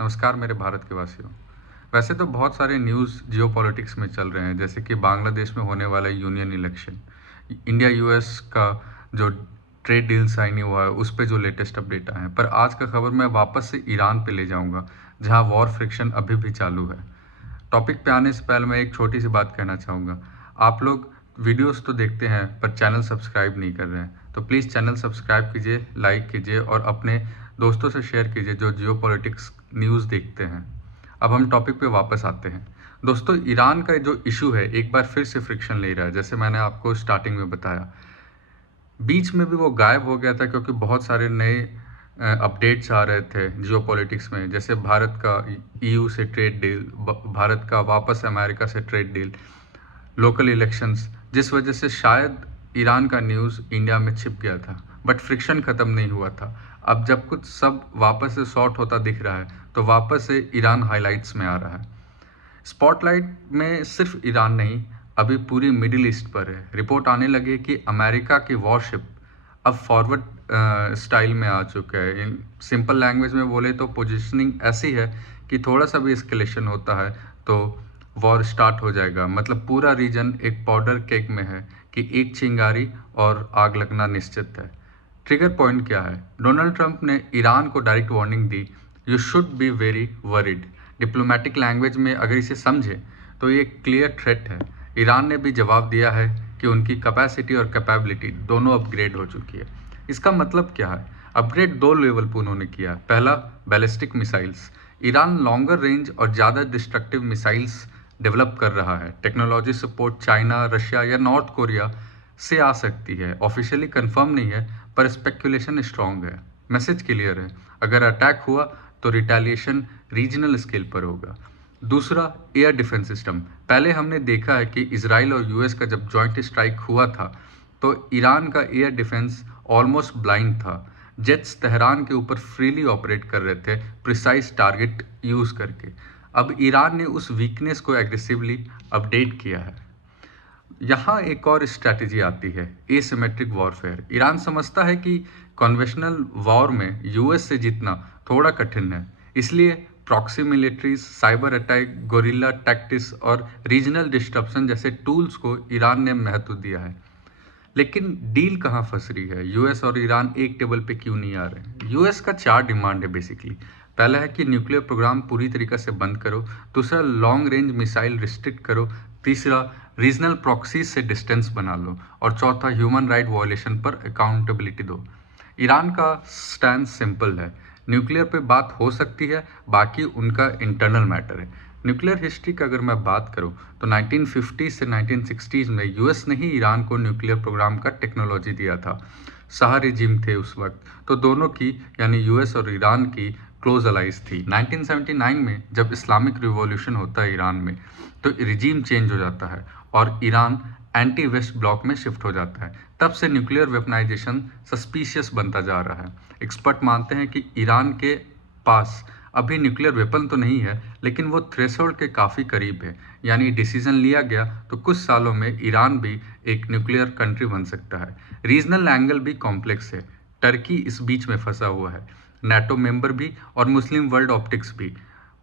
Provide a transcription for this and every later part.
नमस्कार मेरे भारत के वासियों। वैसे तो बहुत सारे न्यूज़ जियोपॉलिटिक्स में चल रहे हैं, जैसे कि बांग्लादेश में होने वाला यूनियन इलेक्शन, इंडिया यूएस का जो ट्रेड डील साइन हुआ है, उस पे जो लेटेस्ट अपडेट आए हैं। पर आज का खबर मैं वापस से ईरान पे ले जाऊंगा, जहां वॉर फ्रिक्शन अभी भी चालू है। टॉपिक पे आने से पहले मैं एक छोटी सी बात कहना चाहूँगा। आप लोग वीडियोस तो देखते हैं पर चैनल सब्सक्राइब नहीं कर रहे हैं, तो प्लीज़ चैनल सब्सक्राइब कीजिए, लाइक कीजिए और अपने दोस्तों से शेयर कीजिए जो जियोपॉलिटिक्स न्यूज़ देखते हैं। अब हम टॉपिक पे वापस आते हैं। दोस्तों, ईरान का जो इशू है एक बार फिर से फ्रिक्शन ले रहा है, जैसे मैंने आपको स्टार्टिंग में बताया। बीच में भी वो गायब हो गया था क्योंकि बहुत सारे नए अपडेट्स आ रहे थे जियोपॉलिटिक्स में, जैसे भारत का ईयू से ट्रेड डील, भारत का वापस अमेरिका से ट्रेड डील, लोकल इलेक्शंस, जिस वजह से शायद ईरान का न्यूज़ इंडिया में छिप गया था। बट फ्रिक्शन ख़त्म नहीं हुआ था। अब जब कुछ सब वापस से सॉर्ट होता दिख रहा है तो वापस से ईरान हाइलाइट्स में आ रहा है। स्पॉटलाइट में सिर्फ ईरान नहीं, अभी पूरी मिडिल ईस्ट पर है। रिपोर्ट आने लगी कि अमेरिका की वॉरशिप अब फॉरवर्ड स्टाइल में आ चुका है। इन सिंपल लैंग्वेज में बोले तो पोजीशनिंग ऐसी है कि थोड़ा सा भी एस्केलेशन होता है तो वॉर स्टार्ट हो जाएगा। मतलब पूरा रीजन एक पाउडर केक में है कि एक चिंगारी और आग लगना निश्चित है। ट्रिगर पॉइंट क्या है? डोनाल्ड ट्रंप ने ईरान को direct warning the, you should be very worried. Diplomatic language में अगर इसे समझे तो ये क्लियर थ्रेट है। ईरान ने भी जवाब दिया है कि उनकी कैपेसिटी और कैपेबिलिटी दोनों अपग्रेड हो चुकी है। इसका मतलब क्या है? अपग्रेड दो लेवल पर उन्होंने किया। पहला, ballistic missiles. Iran longer range और ज़्यादा डिस्ट्रक्टिव मिसाइल्स डेवलप कर रहा है। टेक्नोलॉजी सपोर्ट चाइना, रशिया या नॉर्थ कोरिया से आ सकती है। ऑफिशियली कंफर्म नहीं है पर स्पेकुलेशन स्ट्रांग है। मैसेज क्लियर है, अगर अटैक हुआ तो रिटेलिएशन रीजनल स्केल पर होगा। दूसरा, एयर डिफेंस सिस्टम। पहले हमने देखा है कि इजराइल और यूएस का जब जॉइंट स्ट्राइक हुआ था तो ईरान का एयर डिफेंस ऑलमोस्ट ब्लाइंड था। जेट्स तेहरान के ऊपर फ्रीली ऑपरेट कर रहे थे, प्रिसाइज टारगेट यूज करके। अब ईरान ने उस वीकनेस को एग्रेसिवली अपडेट किया है। यहाँ एक और स्ट्रैटेजी आती है, एसिमेट्रिक वॉरफेयर। ईरान समझता है कि कन्वेंशनल वॉर में यूएस से जीतना थोड़ा कठिन है, इसलिए proxy militaries, cyber attack, gorilla tactics और रीजनल डिस्ट्रप्शन जैसे टूल्स को ईरान ने महत्व दिया है। लेकिन डील कहाँ फंस रही है? यूएस और ईरान एक टेबल पे क्यों नहीं आ रहे? यूएस का चार डिमांड है बेसिकली। पहला है कि न्यूक्लियर प्रोग्राम पूरी तरीके से बंद करो। दूसरा, लॉन्ग रेंज मिसाइल रिस्ट्रिक्ट करो। तीसरा, रीजनल प्रॉक्सीज से डिस्टेंस बना लो। और चौथा, ह्यूमन राइट वायलेशन पर अकाउंटेबिलिटी दो। ईरान का स्टैंड सिंपल है, न्यूक्लियर पे बात हो सकती है, बाकी उनका इंटरनल मैटर है। न्यूक्लियर हिस्ट्री की अगर मैं बात करूं तो 1950 से 1960s में यूएस ने ही ईरान को न्यूक्लियर प्रोग्राम का टेक्नोलॉजी दिया था। शाह रिजीम थे उस वक्त, तो दोनों की यानी यूएस और ईरान की क्लोज अलाइज थी। 1979 में जब इस्लामिक रिवॉल्यूशन होता है ईरान में तो रिजीम चेंज हो जाता है और ईरान एंटी वेस्ट ब्लॉक में शिफ्ट हो जाता है। तब से न्यूक्लियर वेपनाइजेशन सस्पिशियस बनता जा रहा है। एक्सपर्ट मानते हैं कि ईरान के पास अभी न्यूक्लियर वेपन तो नहीं है, लेकिन वो थ्रेशोल्ड के काफ़ी करीब है। यानी डिसीजन लिया गया तो कुछ सालों में ईरान भी एक न्यूक्लियर कंट्री बन सकता है। रीजनल एंगल भी कॉम्प्लेक्स है। टर्की इस बीच में फंसा हुआ है, नाटो मेंबर भी और मुस्लिम वर्ल्ड ऑप्टिक्स भी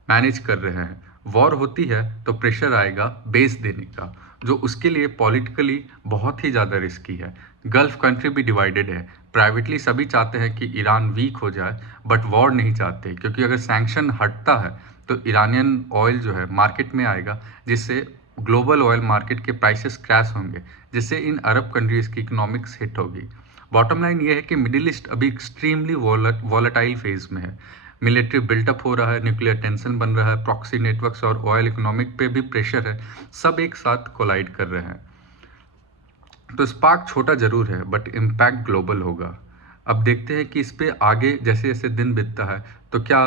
मैनेज कर रहे हैं। वॉर होती है तो प्रेशर आएगा बेस देने का, जो उसके लिए पॉलिटिकली बहुत ही ज़्यादा रिस्की है। गल्फ कंट्री भी डिवाइडेड है। प्राइवेटली सभी चाहते हैं कि ईरान वीक हो जाए, बट वॉर नहीं चाहते, क्योंकि अगर सैंक्शन हटता है तो ईरानियन ऑयल जो है मार्केट में आएगा, जिससे ग्लोबल ऑयल मार्केट के प्राइसेस क्रैश होंगे, जिससे इन अरब कंट्रीज़ की इकोनॉमिक्स हिट होगी। बॉटम लाइन ये है कि मिडिल ईस्ट अभी एक्सट्रीमली वॉलेटाइल फेज में है। मिलिट्री बिल्टअप हो रहा है, न्यूक्लियर टेंशन बन रहा है, प्रॉक्सी नेटवर्क्स और ऑयल इकोनॉमिक पे भी प्रेशर है, सब एक साथ कोलाइड कर रहे हैं। तो स्पार्क छोटा जरूर है बट इम्पैक्ट ग्लोबल होगा। अब देखते हैं कि इस पे आगे जैसे जैसे दिन बीतता है तो क्या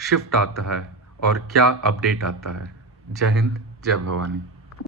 शिफ्ट आता है और क्या अपडेट आता है। जय हिंद, जय भवानी।